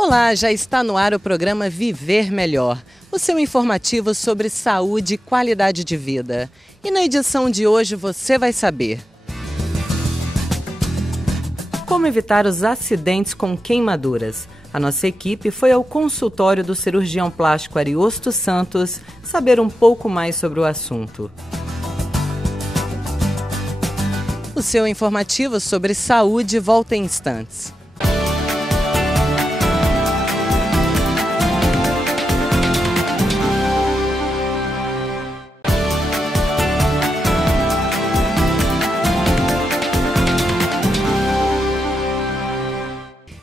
Olá, já está no ar o programa Viver Melhor, o seu informativo sobre saúde e qualidade de vida. E na edição de hoje você vai saber: como evitar os acidentes com queimaduras. A nossa equipe foi ao consultório do cirurgião plástico Ariosto Santos saber um pouco mais sobre o assunto. O seu informativo sobre saúde volta em instantes.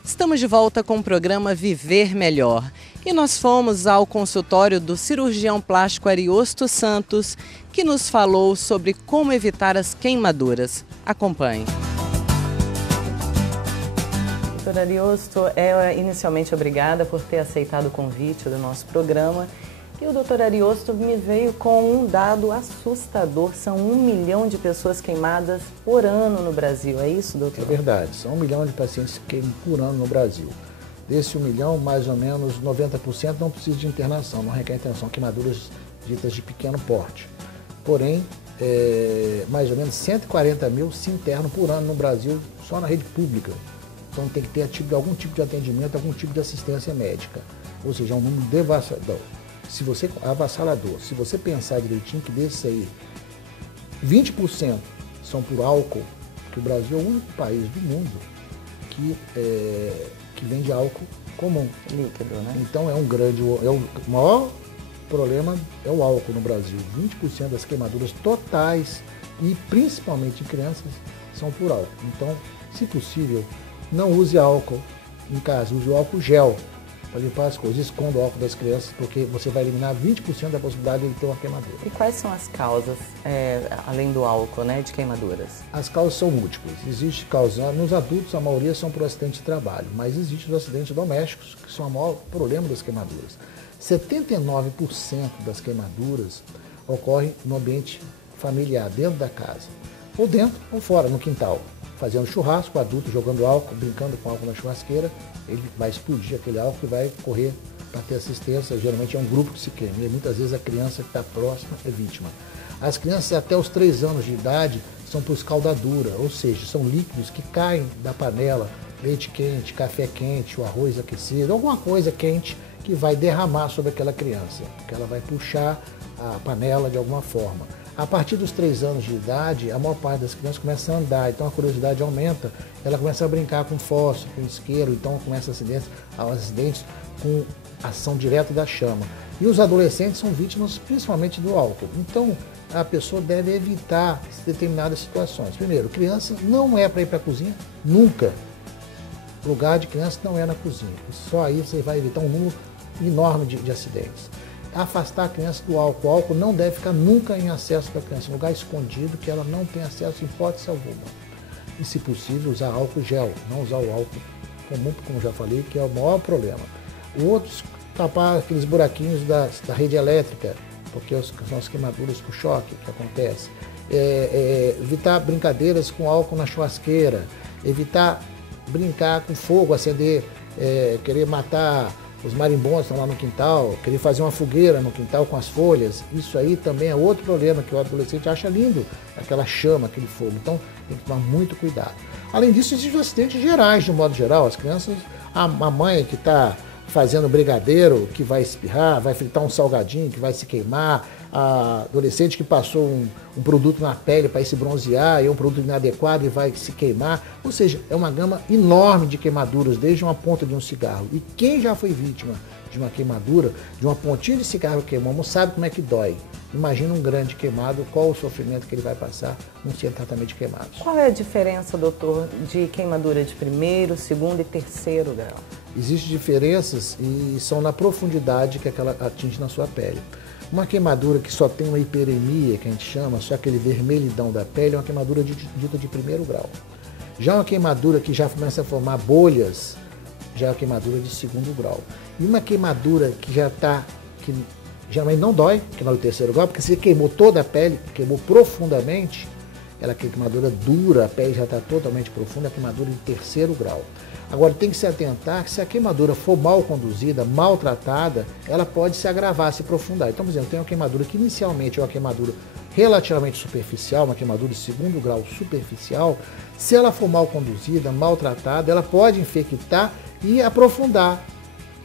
Estamos de volta com o programa Viver Melhor e nós fomos ao consultório do cirurgião plástico Ariosto Santos, que nos falou sobre como evitar as queimaduras. Acompanhe. Doutor Ariosto, inicialmente obrigada por ter aceitado o convite do nosso programa. E o doutor Ariosto me veio com um dado assustador: são 1 milhão de pessoas queimadas por ano no Brasil. É isso, doutor? É verdade, são 1 milhão de pacientes que queimam por ano no Brasil. Desse 1 milhão, mais ou menos 90% não precisa de internação, não requer internação, queimaduras ditas de pequeno porte. Porém, mais ou menos 140 mil se internam por ano no Brasil, só na rede pública. Então tem que ter algum tipo de atendimento, algum tipo de assistência médica. Ou seja, é um número devastador. Avassalador. Se você pensar direitinho que desses aí, 20% são por álcool, que o Brasil é o único país do mundo que vende álcool comum. Líquido, né? Então o maior problema é o álcool no Brasil. 20% das queimaduras totais e principalmente em crianças são por álcool. Então, se possível, não use álcool em casa, use o álcool gel para limpar as coisas. Esconda o álcool das crianças, porque você vai eliminar 20% da possibilidade de ele ter uma queimadura. E quais são as causas, além do álcool, de queimaduras? As causas são múltiplas. Existe causa, nos adultos a maioria são por acidente de trabalho, mas existem os acidentes domésticos, que são o maior problema das queimaduras. 79% das queimaduras ocorrem no ambiente familiar, dentro da casa. Ou dentro ou fora, no quintal. Fazendo churrasco, o adulto jogando álcool, brincando com álcool na churrasqueira, ele vai explodir aquele álcool e vai correr para ter assistência. Geralmente é um grupo que se queima, e muitas vezes a criança que está próxima é vítima. As crianças até os 3 anos de idade são por escaldadura, ou seja, são líquidos que caem da panela, leite quente, café quente, o arroz aquecido, alguma coisa quente que vai derramar sobre aquela criança, porque ela vai puxar a panela de alguma forma. A partir dos 3 anos de idade, a maior parte das crianças começa a andar, então a curiosidade aumenta, ela começa a brincar com fósforo, com isqueiro, então começa acidentes com ação direta da chama. E os adolescentes são vítimas principalmente do álcool. Então a pessoa deve evitar determinadas situações. Primeiro, criança não é para ir para a cozinha, nunca. O lugar de criança não é na cozinha. Só aí você vai evitar um número enorme de acidentes. Afastar a criança do álcool. O álcool não deve ficar nunca em acesso para a criança, em lugar escondido que ela não tem acesso em hipótese alguma. E, se possível, usar álcool gel, não usar o álcool comum, como já falei, que é o maior problema. O outro, tapar aqueles buraquinhos da rede elétrica, porque são as queimaduras por choque que acontecem. Evitar brincadeiras com álcool na churrasqueira, evitar brincar com fogo, acender, querer matar os marimbons estão lá no quintal, querer fazer uma fogueira no quintal com as folhas. Isso aí também é outro problema, que o adolescente acha lindo, aquela chama, aquele fogo. Então tem que tomar muito cuidado. Além disso, existem acidentes gerais, de um modo geral. As crianças, a mãe que está fazendo brigadeiro, que vai espirrar, vai fritar um salgadinho, que vai se queimar, a adolescente que passou um produto na pele para se bronzear, e é um produto inadequado e vai se queimar. Ou seja, é uma gama enorme de queimaduras, desde uma ponta de um cigarro. E quem já foi vítima de uma queimadura, de uma pontinha de cigarro que queimamos, sabe como é que dói. Imagina um grande queimado, qual o sofrimento que ele vai passar num centro de tratamento de queimados. Qual é a diferença, doutor, de queimadura de 1º, 2º e 3º grau? Existem diferenças e são na profundidade que aquela atinge na sua pele. Uma queimadura que só tem uma hiperemia, que a gente chama, só aquele vermelhidão da pele, é uma queimadura dita de 1º grau. Já uma queimadura que já começa a formar bolhas, já é uma queimadura de 2º grau. E uma queimadura que já está, que geralmente não dói, que não é o 3º grau, porque você queimou toda a pele, queimou profundamente, ela é queimadura dura, a pele já está totalmente profunda, é queimadura de 3º grau. Agora tem que se atentar que se a queimadura for mal conduzida, mal tratada, ela pode se agravar, se aprofundar. Então, por exemplo, tem uma queimadura que inicialmente é uma queimadura relativamente superficial, uma queimadura de 2º grau superficial. Se ela for mal conduzida, mal tratada, ela pode infectar e aprofundar.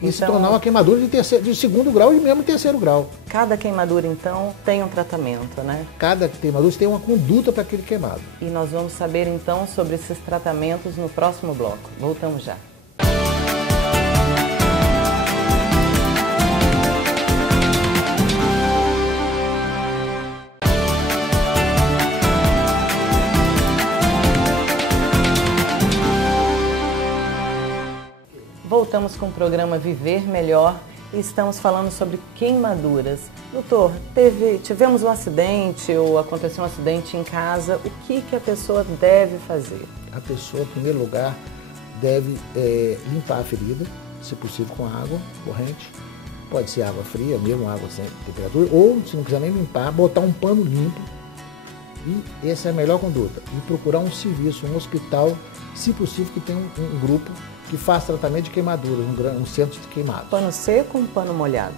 E se tornar uma queimadura de 2º grau e mesmo 3º grau. Cada queimadura, então, tem um tratamento, né? Cada queimadura tem uma conduta para aquele queimado. E nós vamos saber, então, sobre esses tratamentos no próximo bloco. Voltamos já. Voltamos com o programa Viver Melhor e estamos falando sobre queimaduras. Doutor, tivemos um acidente ou aconteceu um acidente em casa, o que a pessoa deve fazer? A pessoa, em primeiro lugar, deve limpar a ferida, se possível com água corrente. Pode ser água fria, mesmo água sem temperatura, ou, se não quiser nem limpar, botar um pano limpo. E essa é a melhor conduta. E procurar um serviço, um hospital, se possível, que tenha um grupo que faz tratamento de queimaduras, um centro de queimados. Pano seco ou um pano molhado?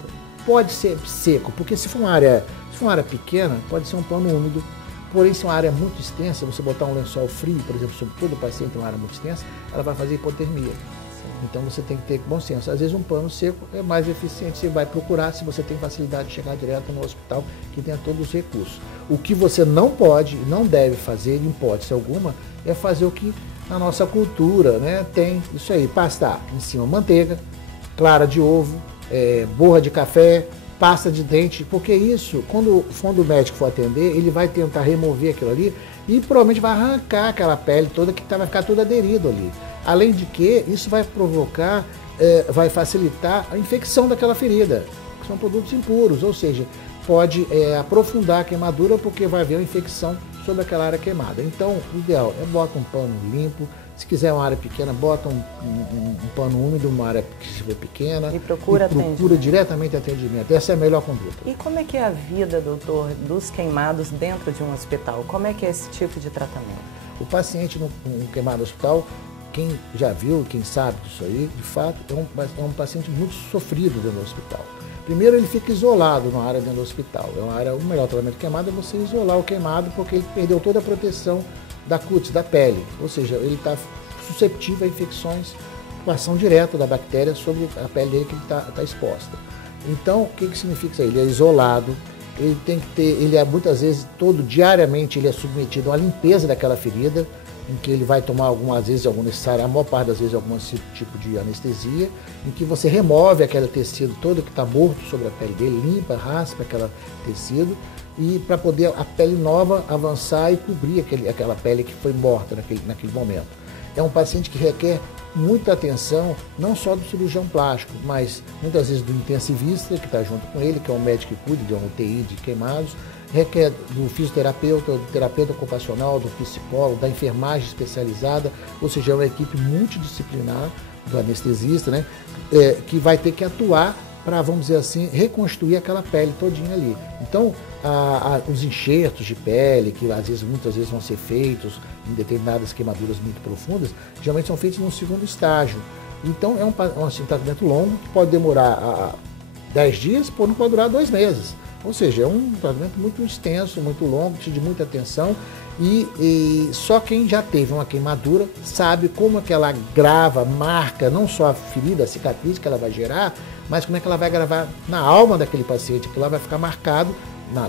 Pode ser seco, porque se for uma área pequena, pode ser um pano úmido. Porém, se é uma área muito extensa, você botar um lençol frio, por exemplo, sobre todo o paciente tem uma área muito extensa, ela vai fazer hipotermia. Então você tem que ter bom senso. Às vezes um pano seco é mais eficiente, você vai procurar se você tem facilidade de chegar direto no hospital que tenha todos os recursos. O que você não pode e não deve fazer, em hipótese alguma, é fazer o que na nossa cultura, né, tem isso aí, passar em cima manteiga, clara de ovo, borra de café, pasta de dente, porque isso, quando o médico for atender, ele vai tentar remover aquilo ali e provavelmente vai arrancar aquela pele toda que vai ficar tudo aderido ali. Além de que isso vai provocar, vai facilitar a infecção daquela ferida, que são produtos impuros, ou seja, pode aprofundar a queimadura porque vai haver uma infecção sobre aquela área queimada. Então, o ideal é bota um pano limpo, se quiser uma área pequena, bota um pano úmido, uma área que se for pequena. E procura diretamente atendimento. Essa é a melhor conduta. E como é que é a vida, doutor, dos queimados dentro de um hospital? Como é que é esse tipo de tratamento? O paciente no queimado no hospital, quem já viu, quem sabe disso aí, de fato, é um paciente muito sofrido dentro do hospital. Primeiro, ele fica isolado na área dentro do hospital. O melhor tratamento de queimado é você isolar o queimado, porque ele perdeu toda a proteção da cutis, da pele. Ou seja, ele está susceptível a infecções com ação direta da bactéria sobre a pele dele que está exposta. Então, o que significa isso aí? Ele é isolado, ele tem que ter, muitas vezes, diariamente, ele é submetido a uma limpeza daquela ferida, em que ele vai tomar algumas vezes, a maior parte das vezes, algum tipo de anestesia, em que você remove aquele tecido todo que está morto sobre a pele dele, limpa, raspa aquele tecido, e para poder a pele nova avançar e cobrir aquela pele que foi morta naquele momento. É um paciente que requer muita atenção, não só do cirurgião plástico, mas muitas vezes do intensivista, que está junto com ele, que é um médico que cuida de uma UTI de queimados, requer do fisioterapeuta, do terapeuta ocupacional, do psicólogo, da enfermagem especializada, ou seja, é uma equipe multidisciplinar do anestesista, né, que vai ter que atuar para, vamos dizer assim, reconstruir aquela pele todinha ali. Então, os enxertos de pele, que muitas vezes vão ser feitos em determinadas queimaduras muito profundas, geralmente são feitos num segundo estágio. Então, é um tratamento longo, que pode demorar 10 dias, não pode durar 2 meses. Ou seja, é um tratamento muito extenso, muito longo, precisa de muita atenção e só quem já teve uma queimadura sabe como é que ela grava, marca, não só a ferida, a cicatriz que ela vai gerar, mas como é que ela vai gravar na alma daquele paciente, que lá vai ficar marcado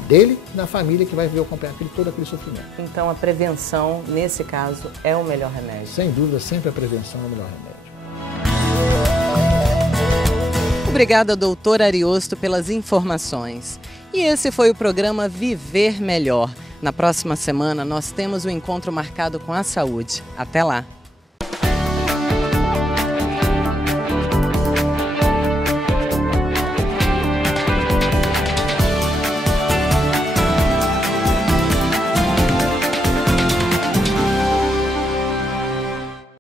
dele e na família que vai ver todo aquele sofrimento. Então a prevenção, nesse caso, é o melhor remédio? Sem dúvida, sempre a prevenção é o melhor remédio. Obrigada, doutor Ariosto, pelas informações. E esse foi o programa Viver Melhor. Na próxima semana nós temos um encontro marcado com a saúde. Até lá!